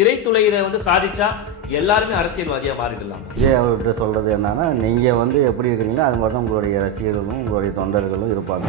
திரைத்துறையில வந்து சாதிச்சா எல்லாருமே அரசியல்வாதியா மாறிடலாம். விஜய் அவர்கிட்ட சொல்கிறது என்னன்னா, நீங்கள் வந்து எப்படி இருக்கிறீங்களோ அது மாதிரி தான் உங்களுடைய ரசிகர்களும் உங்களுடைய தொண்டர்களும் இருப்பாங்க.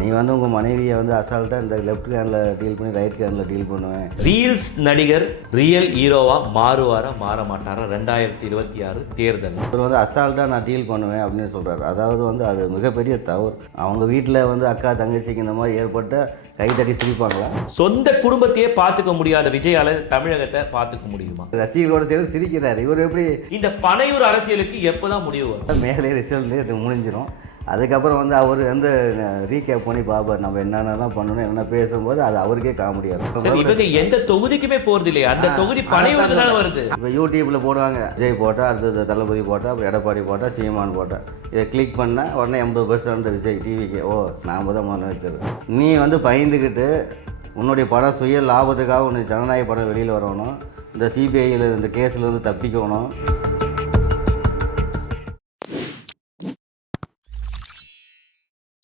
நீ வந்து உங்கள் மனைவியை வந்து அசால்ட்டாக இந்த லெஃப்ட் ஹேண்டில் டீல் பண்ணி ரைட் ஹேண்டில் டீல் பண்ணுவேன். ரீல்ஸ் நடிகர் ரியல் ஹீரோவா மாறுவாரா மாற மாட்டாரா 2026 தேர்தல்? இவர் வந்து அசால்ட்டாக நான் டீல் பண்ணுவேன் அப்படின்னு சொல்கிறாரு. அதாவது வந்து அது மிகப்பெரிய தவறு. அவங்க வீட்டில் வந்து அக்கா தங்கச்சிக்கு இந்த மாதிரி ஏற்பட்ட கைத்தட்டி சிரிப்பாங்களா? சொந்த குடும்பத்தையே பார்த்துக்க முடியாத விஜயால தமிழகத்தை பார்த்துக்க முடியுமா? ரசிகர்களோட சேர்ந்து சிரிக்கிறார். இவர் எப்படி இந்த பனையூர் அரசியலுக்கு எப்போதான் முடிவு வரும்? மேலே ரிசல்ட்லேயே முடிஞ்சிடும். அதுக்கப்புறம் வந்து அவர் வந்து ரீகேப் பண்ணி பார்ப்பார், நம்ம என்னென்னலாம் பண்ணணும் என்ன பேசும்போது அது அவருக்கே காமெடியாக இருக்கும். இவங்க எந்த தொகுதிக்குமே போகிறது இல்லையா? அந்த தொகுதி பனையூருக்கு தானே வருது. இப்போ யூடியூப்பில் போடுவாங்க, விஜய் போட்டால் அடுத்தது தளபதி போட்டால் அப்புறம் எடப்பாடி போட்டால் சீமான் போட்டால் இதை கிளிக் பண்ணால் உடனே 80% விஜய் டிவிக்கு. ஓ நாம் தான் மன வச்சிருக்கோம். நீ வந்து பயந்துக்கிட்டு உன்னுடைய படம் சுய லாபத்துக்காக உன்னுடைய ஜனநாயக படம் வெளியில் வரணும், இந்த சிபிஐயில் இந்த கேஸில் வந்து தப்பிக்கணும்.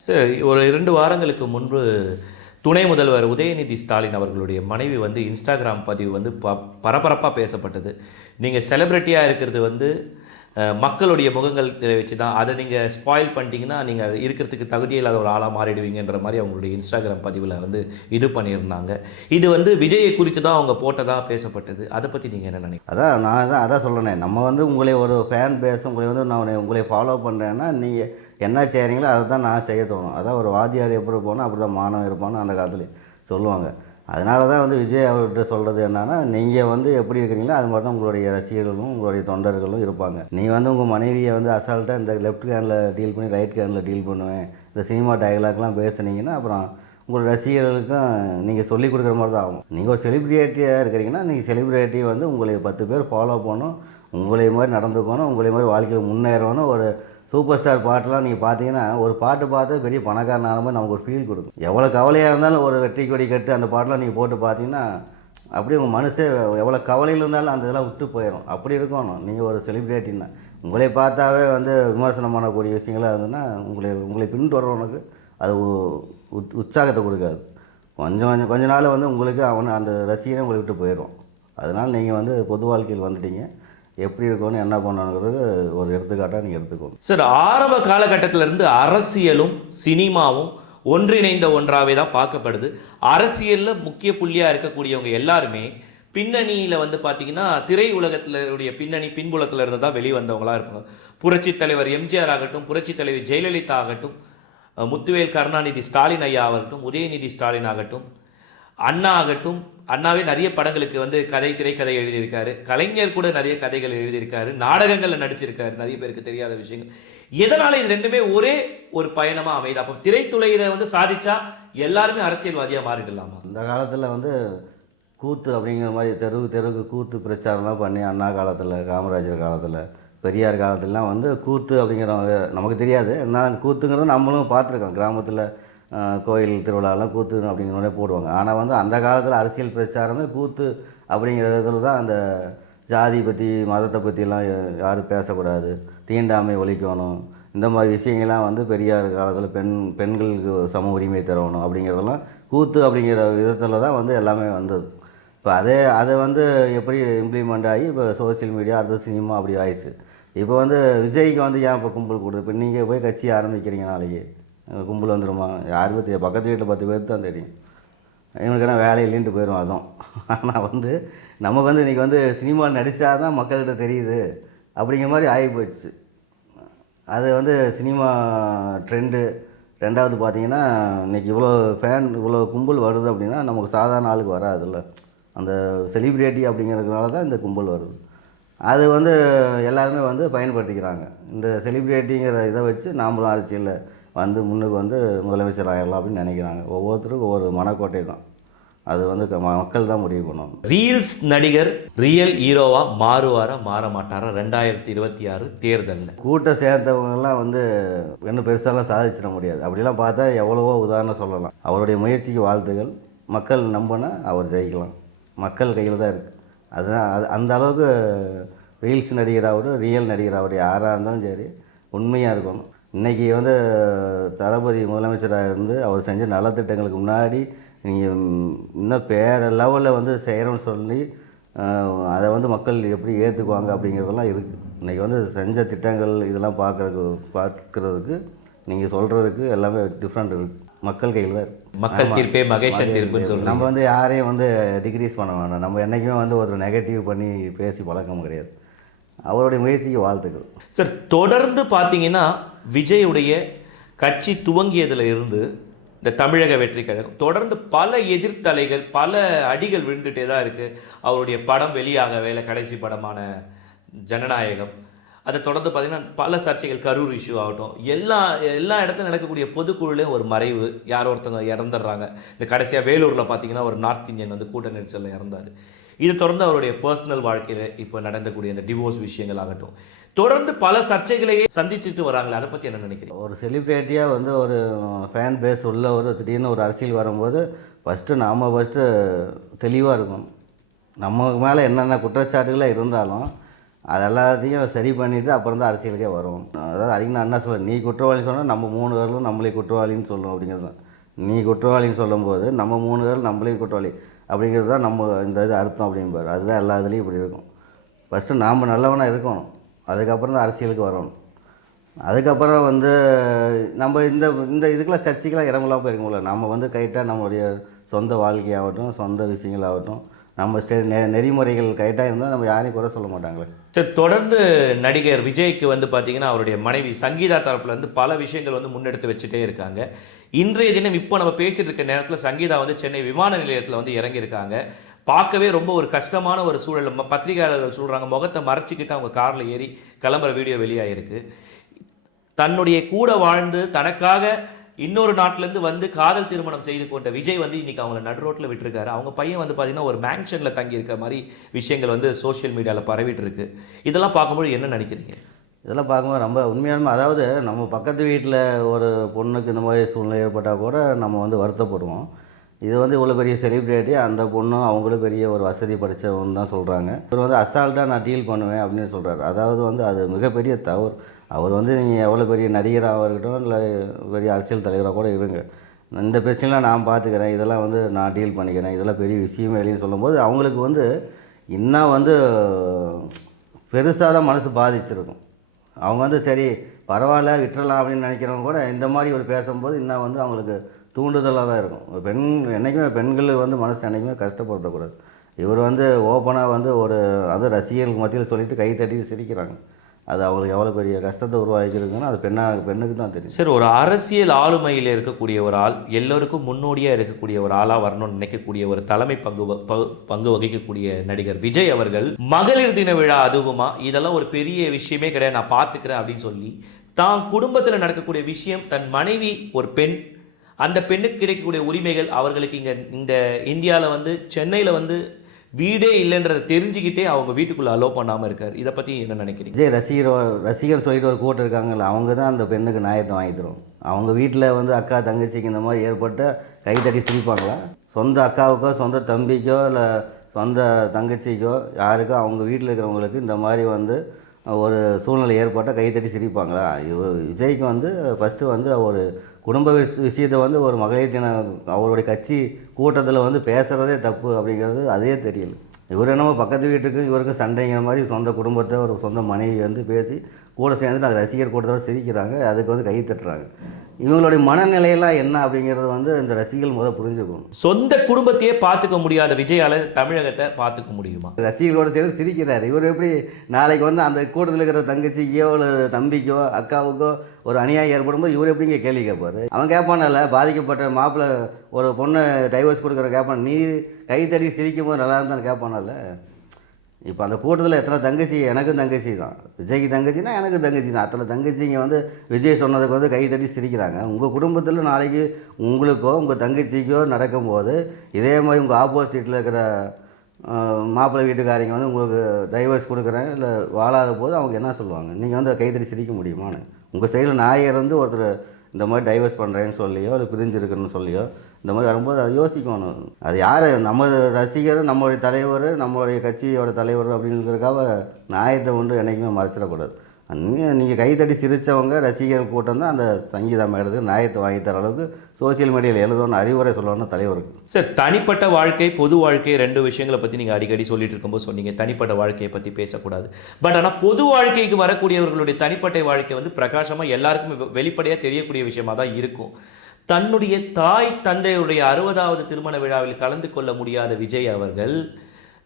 சரி, ஒரு 2 வாரங்களுக்கு முன்பு துணை முதல்வர் உதயநிதி ஸ்டாலின் அவர்களுடைய மனைவி வந்து இன்ஸ்டாகிராம் பதிவு வந்து பரபரப்பாக பேசப்பட்டது. நீங்கள் செலிப்ரிட்டியாக இருக்கிறது வந்து மக்களுடைய முகங்கள் வச்சு தான், அதை நீங்கள் ஸ்பாயில் பண்ணிட்டீங்கன்னா நீங்கள் இருக்கிறதுக்கு தகுதியில்லாத ஒரு ஆளாக மாறிடுவீங்கன்ற மாதிரி அவங்களுடைய இன்ஸ்டாகிராம் பதிவில் வந்து இது பண்ணியிருந்தாங்க. இது வந்து விஜயை குறித்து தான் அவங்க போட்டதாக பேசப்பட்டது. அதை பற்றி நீங்கள் என்ன நினைக்கிறீங்க? அதான் சொல்கிறேன். நம்ம வந்து உங்களை ஒரு ஃபேன் பேஸ் உங்களை வந்து நான் உங்களை ஃபாலோ பண்ணுறேன்னா நீங்கள் என்ன செய்கிறீங்களோ அதை தான் நான் செய்ய தோணும். அதான் ஒரு வாத்தியார் எப்படி போனோம் அப்படி தான் மாணவன் இருப்பான்னு அந்த காலத்தில் சொல்லுவாங்க. அதனால தான் வந்து விஜய் அவர்கிட்ட சொல்கிறது என்னன்னா, நீங்கள் வந்து எப்படி இருக்கிறீங்களோ அது மாதிரி தான் உங்களுடைய ரசிகர்களும் உங்களுடைய தொண்டர்களும் இருப்பாங்க. நீ வந்து உங்கள் மனைவியை வந்து அசால்ட்டாக இந்த லெஃப்ட் ஹேண்டில் டீல் பண்ணி ரைட் ஹேண்டில் டீல் பண்ணுவேன், இந்த சினிமா டயலாக்லாம் பேசுனீங்கன்னா அப்புறம் உங்களோட ரசிகர்களுக்கும் நீங்கள் சொல்லிக் கொடுக்குற மாதிரி தான் ஆகும். நீங்கள் ஒரு செலிப்ரிட்டியாக இருக்கிறீங்கன்னா நீங்கள் செலிப்ரிட்டி வந்து உங்களை 10 பேர் ஃபாலோ பண்ணணும், உங்களை மாதிரி நடந்துக்கணும், உங்களை மாதிரி வாழ்க்கையில் முன்னேறணும். ஒரு சூப்பர் ஸ்டார் பாட்டெலாம் நீங்கள் பார்த்தீங்கன்னா ஒரு பாட்டு பார்த்து பெரிய பணக்காரன் ஆன மாதிரி நமக்கு ஒரு ஃபீல் கொடுக்கும். எவ்வளோ கவலையாக இருந்தாலும் ஒரு வெற்றி கொடி கட்டு அந்த பாட்டெலாம் நீங்கள் போட்டு பார்த்தீங்கன்னா அப்படியே உங்கள் மனசே எவ்வளோ கவலையில் இருந்தாலும் அந்த இதெல்லாம் விட்டு போயிடும். அப்படி இருக்கணும் நீங்கள் ஒரு செலிப்ரிட்டின்னா. உங்களை பார்த்தாவே வந்து விமர்சனம் பண்ணக்கூடிய விஷயங்களாக இருந்ததுன்னா உங்களை பின்தொடர்றவனுக்கு அது உற்சாகத்தை கொடுக்காது. கொஞ்ச நாள் வந்து உங்களுக்கு அந்த ரசிகனை உங்களை விட்டு போயிடும். அதனால் நீங்கள் வந்து பொது வாழ்க்கையில் வந்துட்டீங்க, எப்படி இருக்கணும் என்ன பண்ணணுங்கிறது ஒரு எடுத்துக்காட்டாக நீங்கள் எடுத்துக்கணும். சார், ஆரம்ப காலகட்டத்திலேருந்து அரசியலும் சினிமாவும் ஒன்றிணைந்த ஒன்றாகவே தான் பார்க்கப்படுது. அரசியலில் முக்கிய புள்ளியாக இருக்கக்கூடியவங்க எல்லாருமே பின்னணியில் வந்து பார்த்திங்கன்னா திரை உலகத்திலுடைய பின்புலத்தில் இருந்து தான் வெளிவந்தவங்களாக இருப்பாங்க. புரட்சி தலைவர் எம்ஜிஆர் ஆகட்டும், புரட்சி தலைவர் ஜெயலலிதா ஆகட்டும், முத்துவேல் கருணாநிதி ஸ்டாலின் ஐயா ஆகட்டும், உதயநிதி ஸ்டாலின் ஆகட்டும், அண்ணா ஆகட்டும். அண்ணாவே நிறைய படங்களுக்கு வந்து திரைக்கதை எழுதியிருக்காரு. கலைஞர் கூட நிறைய கதைகள் எழுதியிருக்காரு, நாடகங்களில் நடிச்சிருக்காரு. நிறைய பேருக்கு தெரியாத விஷயங்கள். எதனால இது ரெண்டுமே ஒரே ஒரு பயணமாக அமையுது? அப்போ திரைத்துறையில வந்து சாதிச்சா எல்லாருமே அரசியல்வாதியாக மாறிடலாமா? இந்த காலத்தில் வந்து கூத்து அப்படிங்கிற மாதிரி தெருவுக்கு கூத்து பிரச்சாரம்லாம் பண்ணி அண்ணா காலத்தில், காமராஜர் காலத்தில், பெரியார் காலத்திலலாம் வந்து கூத்து அப்படிங்கிறவங்க நமக்கு தெரியாது. இருந்தாலும் கூத்துங்கிறத நம்மளும் பார்த்துருக்கோம். கிராமத்தில் கோயில் திருவிழாலாம் கூத்து அப்படிங்கிற மாதிரி போடுவாங்க. ஆனால் வந்து அந்த காலத்தில் அரசியல் பிரச்சாரமே கூத்து அப்படிங்கிற இதில் தான் அந்த ஜாதி பற்றி மதத்தை பற்றிலாம் யாரும் பேசக்கூடாது, தீண்டாமை ஒழிக்கணும், இந்த மாதிரி விஷயங்கள்லாம் வந்து பெரியார் காலத்தில் பெண்களுக்கு சம உரிமை தரணும் அப்படிங்கிறதெல்லாம் கூத்து அப்படிங்கிற விதத்தில் தான் வந்து எல்லாமே வந்தது. இப்போ அதை வந்து எப்படி இம்ப்ளிமெண்ட் ஆகி இப்போ சோசியல் மீடியா அடுத்த சினிமா அப்படி ஆயிடுச்சு. இப்போ வந்து விஜய்க்கு வந்து ஏன் இப்போ கும்பல் கொடுது? இப்போ நீங்கள் போய் கட்சி ஆரம்பிக்கிறீங்க, நாளைக்கு கும்பல் வந்துடுமா? யாருக்கும் தெரியும். பக்கத்து வீட்டில் 10 பேர் தான் தெரியும். இவனுக்கான வேலை இல்லைன்ட்டு போயிடும். அதுவும் ஆனால் வந்து நமக்கு வந்து இன்றைக்கி வந்து சினிமாவில் நடித்தா தான் மக்கள்கிட்ட தெரியுது அப்படிங்கிற மாதிரி ஆகி போயிடுச்சு. அது வந்து சினிமா ட்ரெண்டு. ரெண்டாவது பார்த்தீங்கன்னா இன்றைக்கி இவ்வளோ கும்பல் வருது அப்படின்னா நமக்கு சாதாரண ஆளுக்கு வராதுல்ல. அந்த செலிப்ரிட்டி அப்படிங்கிறதுனால தான் இந்த கும்பல் வருது. அது வந்து எல்லாருமே வந்து பயன்படுத்திக்கிறாங்க. இந்த செலிப்ரிட்டிங்கிற இதை வச்சு நாமளும் அரசியலில் வந்து முன்னுக்கு வந்து முதலமைச்சர் ஆகிடலாம் அப்படின்னு நினைக்கிறாங்க. ஒவ்வொருத்தருக்கும் ஒவ்வொரு மனக்கோட்டை தான். அது வந்து மக்கள் தான் முடிவு பண்ணணும். ரீல்ஸ் நடிகர் ரியல் ஹீரோவா மாறுவாரா மாற மாட்டாரா 2026 தேர்தலில்? கூட்டம் சேர்ந்தவங்கெல்லாம் வந்து இன்னும் பெருசாலாம் சாதிச்சிட முடியாது. அப்படிலாம் பார்த்தா எவ்வளவோ உதாரணம் சொல்லலாம். அவருடைய முயற்சிக்கு வாழ்த்துகள். மக்கள் நம்பினா அவர் ஜெயிக்கலாம். மக்கள் கையில் தான் இருக்குது. அதுதான் அந்த அளவுக்கு ரீல்ஸ் நடிகராகட்டும் ரியல் நடிகராகட்டும் யாராக இருந்தாலும் சரி உண்மையாக இருக்கணும். இன்றைக்கி வந்து தளபதி முதலமைச்சராக இருந்து அவர் செஞ்ச நலத்திட்டங்களுக்கு முன்னாடி நீங்கள் இன்னும் வேறு லெவலில் வந்து செய்கிறோன்னு சொல்லி அதை வந்து மக்கள் எப்படி ஏற்றுக்குவாங்க அப்படிங்கிறதெல்லாம் இருக்குது. இன்றைக்கி வந்து செஞ்ச திட்டங்கள் இதெல்லாம் பார்க்குறதுக்கு நீங்கள் சொல்கிறதுக்கு எல்லாமே டிஃப்ரெண்ட் இருக்குது. மக்கள் கையில் தான் இருக்குது. மக்கள் தீர்ப்பே மகேஷன் தீர்ப்புன்னு சொல்லி நம்ம வந்து யாரையும் வந்து டிக்ரீஸ் பண்ண வேண்டாம். நம்ம என்றைக்குமே வந்து ஒரு நெகட்டிவ் பண்ணி பேசி பழக்கம் கிடையாது. அவருடைய முயற்சிக்கு வாழ்த்துக்கள். சார், தொடர்ந்து பார்த்தீங்கன்னா விஜயுடைய கட்சி துவங்கியதில் இருந்து இந்த தமிழக வெற்றி கழகம் தொடர்ந்து பல எதிர்த்தலைகள், பல அடிகள் விழுந்துகிட்டே தான் இருக்குது. அவருடைய படம் வெளியாகவே இல்லை, கடைசி படமான ஜனநாயகம். அதை தொடர்ந்து பார்த்தீங்கன்னா பல சர்ச்சைகள், கரூர் இஷ்யூ ஆகட்டும், எல்லா இடத்துல நடக்கக்கூடிய பொதுக்குழுலேயும் ஒரு மறைவு, யாரோ ஒருத்தவங்க இறந்துடுறாங்க. இந்த கடைசியாக வேலூரில் பார்த்தீங்கன்னா ஒரு நார்த் இந்தியன் வந்து கூட்ட நெரிசலில் இறந்தார். இது தொடர்ந்து அவருடைய பர்சனல் வாழ்க்கையில் இப்போ நடந்தக்கூடிய இந்த டிவோர்ஸ் விஷயங்கள் ஆகட்டும், தொடர்ந்து பல சர்ச்சைகளையே சந்திச்சுட்டு வராங்களே, அதை பற்றி என்ன நினைக்கிறீங்க? ஒரு செலிப்ரிட்டியாக வந்து ஒரு ஃபேன் பேஸ் உள்ள ஒரு திடீர்னு ஒரு அரசியல் வரும்போது நாம் ஃபஸ்ட்டு தெளிவாக இருக்கணும். நமக்கு மேலே என்னென்ன குற்றச்சாட்டுகளாக இருந்தாலும் அதெல்லாத்தையும் சரி பண்ணிவிட்டு அப்புறம் தான் அரசியலுக்கே வரும். அதாவது அதிகம் என்ன சொல்ல, நீ குற்றவாளின்னு சொன்னால் நம்ம 3 பேர்களும் நம்மளே குற்றவாளின்னு சொல்லணும் அப்படிங்கிறது தான். நீ குற்றவாளின்னு சொல்லும்போது நம்ம 3 பேரும் நம்மளையும் குற்றவாளி அப்படிங்கிறது தான் நம்ம இந்த இது அர்த்தம் அப்படிம்பார். அதுதான் எல்லா இதுலேயும் இப்படி இருக்கும். ஃபஸ்ட்டு நாம் நல்லவனாக இருக்கணும், அதுக்கப்புறம் தான் அரசியலுக்கு வரணும். அதுக்கப்புறம் வந்து நம்ம இந்த இந்த இதுக்கெல்லாம் சர்ச்சைக்கெலாம் இடமெல்லாம் போயிருக்கோம்ல. நம்ம வந்து கைட்டாக நம்மளுடைய சொந்த வாழ்க்கையாகட்டும், சொந்த விஷயங்களாகட்டும், நம்ம நெறிமுறைகள் கைட்டாக இருந்தால் நம்ம யாரையும் குறை சொல்ல மாட்டாங்களே. சரி, தொடர்ந்து நடிகர் விஜய்க்கு வந்து பார்த்தீங்கன்னா அவருடைய மனைவி சங்கீதா தரப்புலேருந்து பல விஷயங்கள் வந்து முன்னெடுத்து வச்சுட்டே இருக்காங்க. இன்றைய தினம் இப்போ நம்ம பேசிட்டு இருக்க நேரத்தில் சங்கீதா வந்து சென்னை விமான நிலையத்தில் வந்து இறங்கியிருக்காங்க. பார்க்கவே ரொம்ப ஒரு கஷ்டமான ஒரு சூழல். பத்திரிகையாளர்கள் சொல்கிறாங்க, முகத்தை மறைச்சிக்கிட்டு அவங்க காரில் ஏறி கிளம்புற வீடியோ வெளியாகிருக்கு. தன்னுடைய கூட வாழ்ந்து தனக்காக இன்னொரு நாட்டிலேருந்து வந்து காதல் திருமணம் செய்து கொண்ட விஜய் வந்து இன்றைக்கி அவங்கள நடு ரோட்டில் விட்டுருக்காரு. அவங்க பையன் வந்து பார்த்திங்கன்னா ஒரு மேன்ஷனில் தங்கியிருக்க மாதிரி விஷயங்கள் வந்து சோஷியல் மீடியாவில் பரவிட்டு இருக்கு. இதெல்லாம் பார்க்கும்போது என்ன நினைக்கிறீங்க? இதெல்லாம் பார்க்கும்போது ரொம்ப உண்மையான, அதாவது நம்ம பக்கத்து வீட்டில் ஒரு பொண்ணுக்கு இந்த மாதிரி சூழ்நிலை ஏற்பட்டால் கூட நம்ம வந்து வருத்தப்படுவோம். இது வந்து இவ்வளோ பெரிய செலிப்ரிட்டி, அந்த பொண்ணும் அவங்களும் பெரிய ஒரு வசதி படித்தவன்னு தான் சொல்கிறாங்க. இவர் வந்து அசால்ட்டாக நான் டீல் பண்ணுவேன் அப்படின்னு சொல்கிறாரு. அதாவது வந்து அது மிகப்பெரிய தவறு. அவர் வந்து நீங்கள் எவ்வளோ பெரிய நடிகராக இருக்கட்டும், இல்லை பெரிய அரசியல் தலைவராக கூட இருங்க, இந்த பிரச்சனைலாம் நான் பார்த்துக்கிறேன், இதெல்லாம் வந்து நான் டீல் பண்ணிக்கிறேன், இதெல்லாம் பெரிய விஷயமே இல்லைன்னு சொல்லும்போது அவங்களுக்கு வந்து இன்னும் வந்து பெருசாக தான் மனசு பாதிச்சிருக்கும். அவங்க வந்து சரி பரவாயில்ல விட்டுறலாம் அப்படின்னு நினைக்கிறவங்க கூட இந்த மாதிரி ஒரு பேசும்போது இன்னும் வந்து அவங்களுக்கு தூண்டுதலாக தான் இருக்கும். பெண் என்றைக்குமே பெண்கள் வந்து மனசு என்றைக்குமே கஷ்டப்படுத்தக்கூடாது. இவர் வந்து ஓப்பனாக வந்து ஒரு அது ரசிகர்களுக்கு மத்தியில் சொல்லிவிட்டு கை தட்டி சிரிக்கிறாங்க. அது அவங்களுக்கு எவ்வளோ பெரிய கஷ்டத்தை உருவாக்கியிருக்குன்னு அது பெண்ணுக்கு தான் தெரியும். சரி, ஒரு அரசியல் ஆளுமையில் இருக்கக்கூடிய ஒரு ஆள், எல்லோருக்கும் முன்னோடியாக இருக்கக்கூடிய ஒரு ஆளாக வரணும்னு நினைக்கக்கூடிய ஒரு தலைமை பங்கு வகிக்கக்கூடிய நடிகர் விஜய் அவர்கள் மகளிர் தின விழா அதுவுமா இதெல்லாம் ஒரு பெரிய விஷயமே கிடையாது, நான் பார்த்துக்கிறேன் அப்படின்னு சொல்லி தான் குடும்பத்தில் நடக்கக்கூடிய விஷயம், தன் மனைவி ஒரு பெண், அந்த பெண்ணுக்கு கிடைக்கக்கூடிய உரிமைகள், அவர்களுக்கு இங்கே இந்த இந்தியாவில் வந்து சென்னையில் வந்து வீடே இல்லைன்றதை தெரிஞ்சுக்கிட்டே அவங்க வீட்டுக்குள்ளே அலோவ் பண்ணாமல் இருக்கார். இதை பற்றி என்ன நினைக்கிறீங்க? விஜய் ரசிகர் சொல்லிட்டு ஒரு கூட்டம் இருக்காங்கல்ல, அவங்க தான் அந்த பெண்ணுக்கு நியாயத்தை வாங்கி தரும். அவங்க வீட்டில் வந்து அக்கா தங்கச்சிக்கு இந்த மாதிரி ஏற்பட்ட கைத்தட்டி சிரிப்பாங்களா? சொந்த அக்காவுக்கோ சொந்த தம்பிக்கோ இல்லை சொந்த தங்கச்சிக்கோ யாருக்கோ அவங்க வீட்டில் இருக்கிறவங்களுக்கு இந்த மாதிரி வந்து ஒரு சூழ்நிலை ஏற்பட்டால் கைத்தட்டி சிரிப்பாங்களா? விஜய்க்கு வந்து ஃபஸ்ட்டு வந்து ஒரு குடும்ப விஷயத்தை வந்து ஒரு மகளிர் தின அவருடைய கட்சி கூட்டத்தில் வந்து பேசுகிறதே தப்பு அப்படிங்கிறது அதே தெரியல. இவர் என்னமோ பக்கத்து வீட்டுக்கு இவருக்கு சண்டைங்கிற மாதிரி சொந்த குடும்பத்தை ஒரு சொந்த மனைவி வந்து பேசி கூட சேர்ந்துட்டு அது ரசிகர் கூட்டத்தோடு சிரிக்கிறாங்க, அதுக்கு வந்து கை தட்டுறாங்க. இவங்களுடைய மனநிலையெல்லாம் என்ன அப்படிங்கிறது வந்து இந்த ரசிகர்கள் புரிஞ்சுக்கணும். சொந்த குடும்பத்தையே பார்த்துக்க முடியாத விஜயால் தமிழகத்தை பார்த்துக்க முடியுமா? ரசிகர்களோடு சேர்ந்து சிரிக்கிறார். இவர் எப்படி நாளைக்கு வந்து அந்த கூட்டத்தில் இருக்கிற தங்கச்சிக்கோ இல்லை தம்பிக்கோ அக்காவுக்கோ ஒரு அநியாயம் ஏற்படும்போது இவர் எப்படிங்க கேள்வி கேட்பார்? அவன் கேட்பானல்ல, பாதிக்கப்பட்ட மாப்பிள்ளை ஒரு பொண்ணை டைவர்ஸ் கொடுக்குற கேட்பான், நீ கைத்தடி சிரிக்கும் போது நல்லா இருந்தான்னு கேட்பானல்ல. இப்போ அந்த கூட்டத்தில் எத்தனை தங்கச்சி, எனக்கும் தங்கச்சி தான், விஜய்க்கு தங்கச்சின்னா எனக்கும் தங்கச்சி தான், அத்தனை தங்கச்சிங்க வந்து விஜய் சொன்னதுக்கு வந்து கை தட்டி சிரிக்கிறாங்க. உங்கள் குடும்பத்தில் நாளைக்கு உங்களுக்கோ உங்கள் தங்கச்சிக்கோ நடக்கும்போது இதே மாதிரி உங்கள் ஆப்போசிட்டில் இருக்கிற மாப்பிள்ளை வீட்டுக்காரங்க வந்து உங்களுக்கு டைவர்ஸ் கொடுக்குறேன் இல்லை வாழாத போது அவங்க என்ன சொல்லுவாங்க? நீங்கள் வந்து கைத்தடி சிரிக்க முடியுமான்னு? உங்கள் சைடில் நாயர் வந்து ஒருத்தர் இந்த மாதிரி டைவர்ஸ் பண்ணுறேன்னு சொல்லியோ இல்லை பிரிஞ்சிருக்குன்னு சொல்லியோ இந்த மாதிரி வரும்போது அதை யோசிக்கணும். அது யார்? நம்ம ரசிகர், நம்மளுடைய தலைவர், நம்மளுடைய கட்சியோட தலைவர் அப்படிங்கிறதுக்காக நியாயத்தை கொண்டு என்றைக்குமே மறைச்சிடக்கூடாது. நீங்கள் கைத்தட்டி சிரித்தவங்க ரசிகர்கள் கூட்டம் தான் அந்த சங்கீதா மேடத்துக்கு நியாயத்தை வாங்கி தர அளவுக்கு சோசியல் மீடியாவில் எழுதணும், அறிவுரை சொல்லணும் தலைவருக்கு. சார், தனிப்பட்ட வாழ்க்கை பொது வாழ்க்கை 2 விஷயங்களை பற்றி நீங்கள் அடிக்கடி சொல்லிட்டு இருக்கும்போது சொன்னீங்க, தனிப்பட்ட வாழ்க்கையை பற்றி பேசக்கூடாது. பட் ஆனால் பொது வாழ்க்கைக்கு வரக்கூடியவர்களுடைய தனிப்பட்ட வாழ்க்கை வந்து பிரகாசமாக எல்லாருக்கும் வெளிப்படையாக தெரியக்கூடிய விஷயமா தான் இருக்கும். தன்னுடைய தாய் தந்தையுடைய 60வது திருமண விழாவில் கலந்து கொள்ள முடியாத விஜய் அவர்கள்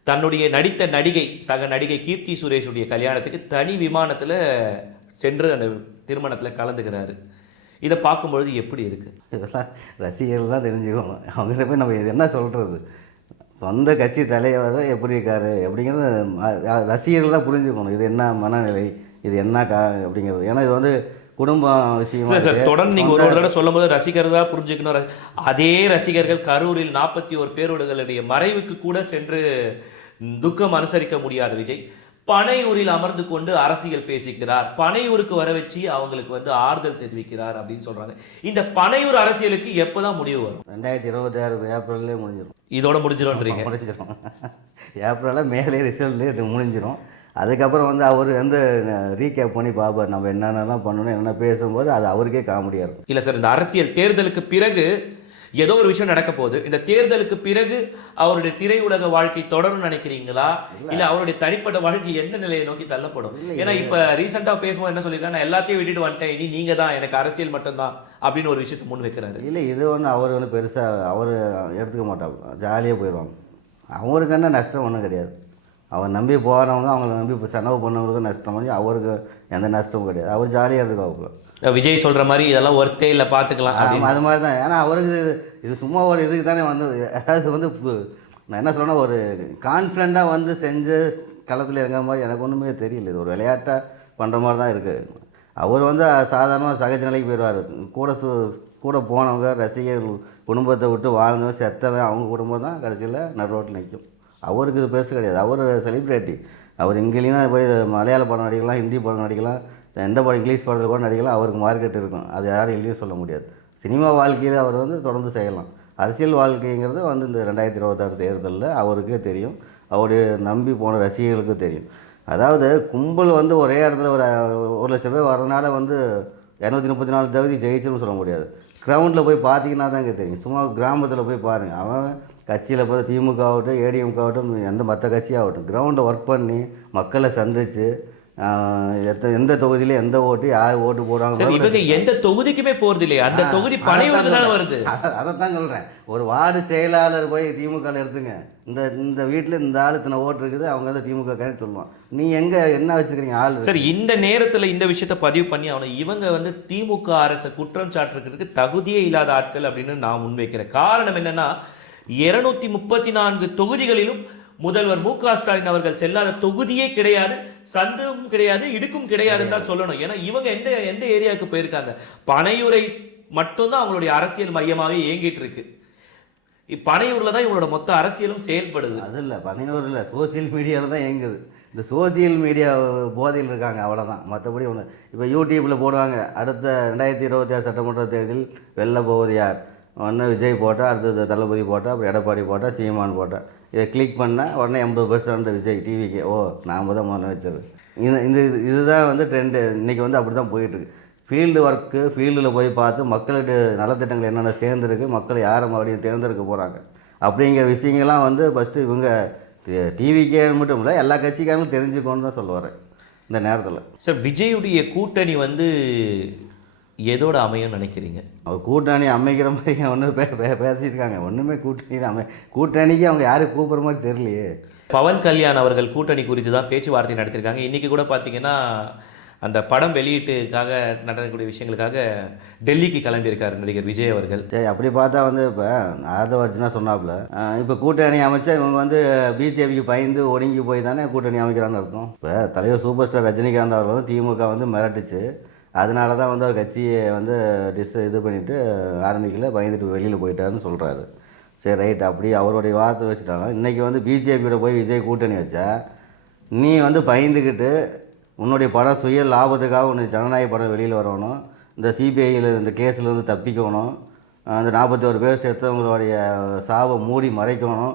தன்னுடைய நடித்த நடிகை சக நடிகை கீர்த்தி சுரேஷுடைய கல்யாணத்துக்கு தனி விமானத்தில் சென்று அந்த திருமணத்தில் கலந்துக்கிறாரு. இதை பார்க்கும்பொழுது எப்படி இருக்குது? இதெல்லாம் ரசிகர்கள் தான் தெரிஞ்சுக்கணும். அவங்ககிட்ட போய் நம்ம இது என்ன சொல்கிறது? சொந்த கட்சி தலைவர் எப்படி இருக்காரு அப்படிங்கிறது ரசிகர்கள் தான் புரிஞ்சுக்கணும். இது என்ன மனநிலை, இது என்ன அப்படிங்கிறது. ஏன்னா இது வந்து குடும்பம் விஷயமா சார், தொடர்ந்து நீங்கள் ஒரு தடவை சொல்லும் போது ரசிகர்களாக புரிஞ்சுக்கணும். அதே ரசிகர்கள் கரூரில் 41 பேரோடுகளுடைய மறைவுக்கு கூட சென்று துக்கம் அனுசரிக்க முடியாத விஜய் பனையூரில் அமர்ந்து கொண்டு அரசியல் பேசிக்கிறார், பனையூருக்கு வர வச்சு அவங்களுக்கு வந்து ஆறுதல் தெரிவிக்கிறார் அப்படின்னு சொல்றாங்க. இந்த பனையூர் அரசியலுக்கு எப்போதான் முடிவு வரும்? 2026 ஏப்ரல்லே முடிஞ்சிடும். இதோட முடிஞ்சிடும். ஏப்ரலில் மேலே ரிசல்ட்லேயே இது முடிஞ்சிடும். அதுக்கப்புறம் வந்து அவர் வந்து ரீகேப் பண்ணி பார்ப்பார், நம்ம என்னென்னலாம் பண்ணணும், என்னென்ன பேசும்போது அது அவருக்கே காமெடியாக இருக்கும். இல்லை சார், இந்த அரசியல் தேர்தலுக்கு பிறகு ஏதோ ஒரு விஷயம் நடக்க போகுது. இந்த தேர்தலுக்கு பிறகு அவருடைய திரையுலக வாழ்க்கை தொடரும் நினைக்கிறீங்களா, இல்ல அவருடைய தனிப்பட்ட வாழ்க்கை எந்த நிலையை நோக்கி தள்ளப்படும்? ஏன்னா இப்ப ரீசெண்டா பேசும்போது என்ன சொல்லியிருக்காங்க, நான் எல்லாத்தையும் விட்டுட்டு வந்துட்டேன், இனி நீங்க தான் எனக்கு அரசியல் மட்டும்தான் அப்படின்னு ஒரு விஷயத்தை முன் வைக்கிறாரு. இல்லை, இது ஒன்று அவர் வந்து பெருசாக அவர் எடுத்துக்க மாட்டாங்க, ஜாலியாக போயிடுவாங்க. அவருக்கு என்ன நஷ்டம் ஒன்றும் கிடையாது. அவர் நம்பி போகிறவங்க, அவங்கள நம்பி இப்போ செலவு பண்ணவங்களுக்கு நஷ்டம் பண்ணி அவருக்கு எந்த நஷ்டமும் கிடையாது. அவர் ஜாலியாக எடுத்துக்கோங்க. விஜய் சொல்கிற மாதிரி இதெல்லாம் ஒர்த்தே இல்லை, பார்த்துக்கலாம் அது மாதிரி தான். ஏன்னா அவருக்கு இது சும்மா ஒரு இதுக்கு தானே வந்து, அதாவது வந்து நான் என்ன சொல்கிறேன்னா ஒரு கான்ஃபிடண்ட்டாக வந்து செஞ்சு களத்தில் இறங்குற மாதிரி எனக்கு ஒன்றுமே தெரியல. இது ஒரு விளையாட்டாக பண்ணுற மாதிரி தான் இருக்குது. அவர் வந்து சாதாரணமாக சகஜ நிலைக்கு போயிடுவார். கூட போனவங்க ரசிகர்கள் குடும்பத்தை விட்டு வாழ்ந்தவங்க செத்தவன் அவங்க குடும்பம் தான் கடைசியில் நடுரோட்டில் நிற்கும். அவருக்கு இது பெருசு கிடையாது. அவர் செலிப்ரிட்டி. அவர் இங்கேயும் போய் மலையாள படம் நடிக்கலாம், ஹிந்தி படம் நடிக்கலாம், எந்த படம் இங்கிலீஷ் படத்தில் கூட நடிக்கலாம். அவருக்கு மார்க்கெட் இருக்கும், அது யாரும் இல்லையும் சொல்ல முடியாது. சினிமா வாழ்க்கையில் அவர் வந்து தொடர்ந்து செய்யலாம். அரசியல் வாழ்க்கைங்கிறது வந்து இந்த 2026 தேர்தலில் அவருக்கே தெரியும், அவருடைய நம்பி போன ரசிகர்களுக்கு தெரியும். அதாவது கும்பல் வந்து ஒரே இடத்துல ஒரு லட்சம் பேர் வரதுனால வந்து 234 தொகுதி ஜெயிச்சுன்னு சொல்ல முடியாது. கிரவுண்டில் போய் பார்த்தீங்கன்னா தான் இங்கே தெரியும். சும்மா கிராமத்தில் போய் பாருங்கள். அவன் கட்சியில் போய் திமுக ஆகட்டும், ஏடிஎம்க ஆகட்டும், எந்த மற்ற கட்சியாகட்டும், கிரவுண்டில் ஒர்க் பண்ணி மக்களை சந்தித்து எந்த தொகுதியில எந்த ஓட்டு யார் ஓட்டு போடுறாங்க, இவங்க எந்த தொகுதிக்குமே போறது இல்லையா? அந்த தொகுதி பனையூருக்கு தான் வருது. அதைத்தான் சொல்கிறேன். ஒரு வார்டு செயலாளர் போய் திமுக எடுத்துங்க, இந்த வீட்டில் இந்த ஆள் இத்தனை ஓட்டு இருக்குது, அவங்க வந்து திமுக சொல்லுவான். நீ எங்கே என்ன வச்சுக்கிறீங்க ஆள்? சரி, இந்த நேரத்தில் இந்த விஷயத்தை பதிவு பண்ணி அவனை இவங்க வந்து திமுக அரசை குற்றம் சாட்டுறதுக்கு தகுதியே இல்லாத ஆட்கள் அப்படின்னு நான் முன்வைக்கிறேன். காரணம் என்னன்னா, 234 தொகுதிகளிலும் முதல்வர் மு.க. ஸ்டாலின் அவர்கள் செல்லாத தொகுதியே கிடையாது, சந்தும் கிடையாது, இடுக்கும் கிடையாதுன்னு தான் சொல்லணும். ஏன்னா இவங்க எந்த ஏரியாவுக்கு போயிருக்காங்க? பனையூரை மட்டும்தான் அவங்களுடைய அரசியல் மையமாகவே இயங்கிட்டு இருக்கு. பனையூர்ல தான் இவங்களோட மொத்த அரசியலும் செயல்படுது. அது இல்லை, பனையூர் இல்லை, சோசியல் மீடியாவில் தான் இயங்குது. இந்த சோசியல் மீடியா போதையில் இருக்காங்க, அவ்வளோதான். மற்றபடி ஒன்று இப்போ யூடியூப்பில் போடுவாங்க, அடுத்த 2026 சட்டமன்ற தேர்தலில் வெல்ல போவது யார், ஒன்று விஜய் போட்டால், அடுத்தது தளபதி போட்டால், அப்புறம் எடப்பாடி போட்டால், சீமான் போட்டால், இதை கிளிக் பண்ணால் உடனே 80% விஜய் டிவிக்கு. ஓ, நாம் தான் முதல்ல வச்சது. இதுதான் வந்து ட்ரெண்டு. இன்றைக்கி வந்து அப்படி தான் போயிட்டுருக்கு. ஃபீல்டு ஒர்க்கு, ஃபீல்டில் போய் பார்த்து மக்களுக்கு நலத்திட்டங்கள் என்னென்ன சேர்ந்துருக்கு, மக்கள் யாரை மறுபடியும் தேர்ந்தெடுக்க போகிறாங்க அப்படிங்கிற விஷயங்கள்லாம் வந்து ஃபஸ்ட்டு இவங்க டிவிக்கே மட்டும் இல்லை எல்லா கட்சிக்காரங்களும் தெரிஞ்சுக்கோன்னு தான் சொல்ல வரேன் இந்த நேரத்தில். சார், விஜயுடைய கூட்டணி வந்து எதோட அமையும் நினைக்கிறீங்க? அவர் கூட்டணி அமைக்கிற மாதிரி ஒன்று பேசியிருக்காங்க. ஒன்றுமே கூட்டணிக்கு அவங்க யாரும் கூப்பிட்ற மாதிரி தெரியலையே. பவன் கல்யாண் அவர்கள் கூட்டணி குறித்து தான் பேச்சுவார்த்தை நடத்தியிருக்காங்க. இன்றைக்கி கூட பார்த்தீங்கன்னா அந்த படம் வெளியீட்டுக்காக நடக்கக்கூடிய விஷயங்களுக்காக டெல்லிக்கு கிளம்பியிருக்காரு நடிகர் விஜய் அவர்கள். சரி, அப்படி பார்த்தா வந்து இப்போ ஆதவர்ஜனா சொன்னாப்புல இப்போ கூட்டணி அமைச்சா இவங்க வந்து பிஜேபிக்கு பயந்து ஒடுங்கி போய் தானே கூட்டணி அமைக்கிறான்னு அர்த்தம். இப்போ தலைவர் சூப்பர் ஸ்டார் ரஜினிகாந்த் அவர் வந்து திமுக வந்து மிரட்டுச்சு, அதனால தான் வந்து அவர் கட்சியை வந்து இது பண்ணிவிட்டு ஆரம்பிக்கல, பயந்துட்டு வெளியில் போயிட்டாருன்னு சொல்கிறாரு. சரி, ரைட், அப்படி அவருடைய வார்த்தை வச்சுட்டாங்க. இன்றைக்கி வந்து பிஜேபியோட போய் விஜய் கூட்டணி வச்சா நீ வந்து பயந்துக்கிட்டு உன்னுடைய படம் சுய லாபத்துக்காக உன்னுடைய ஜனநாயக படம் வெளியில் வரணும், இந்த சிபிஐயில் இந்த கேஸில் வந்து தப்பிக்கணும், அந்த 41 பேர் சேர்த்தவங்களுடைய சாவை மூடி மறைக்கணும்,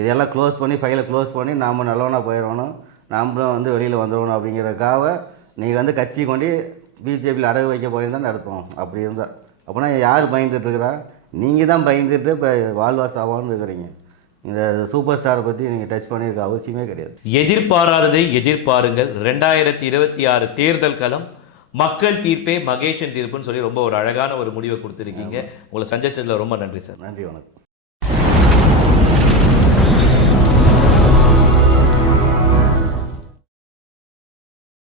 இதெல்லாம் க்ளோஸ் பண்ணி ஃபைலை க்ளோஸ் பண்ணி நாம் நல்லவனாக போயிடணும், நாமளும் வந்து வெளியில் வந்துடணும் அப்படிங்கிறக்காக நீங்கள் வந்து கட்சி கொண்டு பிஜேபியில் அடகு வைக்க போயிருந்தான்னு அர்த்தம். அப்படி இருந்தால் அப்படின்னா யார் பயந்துட்டுருக்குறா? நீங்கள் தான் பயந்துட்டு இப்போ வாழ்வா சாவான்னு இருக்கிறீங்க. இந்த சூப்பர் ஸ்டாரை பற்றி நீங்கள் டச் பண்ணியிருக்க அவசியமே கிடையாது. எதிர்பாராததை எதிர்பாருங்கள். 2026 தேர்தல் களம் மக்கள் தீர்ப்பே மகேஷன் தீர்ப்புன்னு சொல்லி ரொம்ப ஒரு அழகான ஒரு முடிவை கொடுத்துருக்கீங்க. உங்களை சந்திச்சதுல ரொம்ப நன்றி சார். நன்றி, வணக்கம்.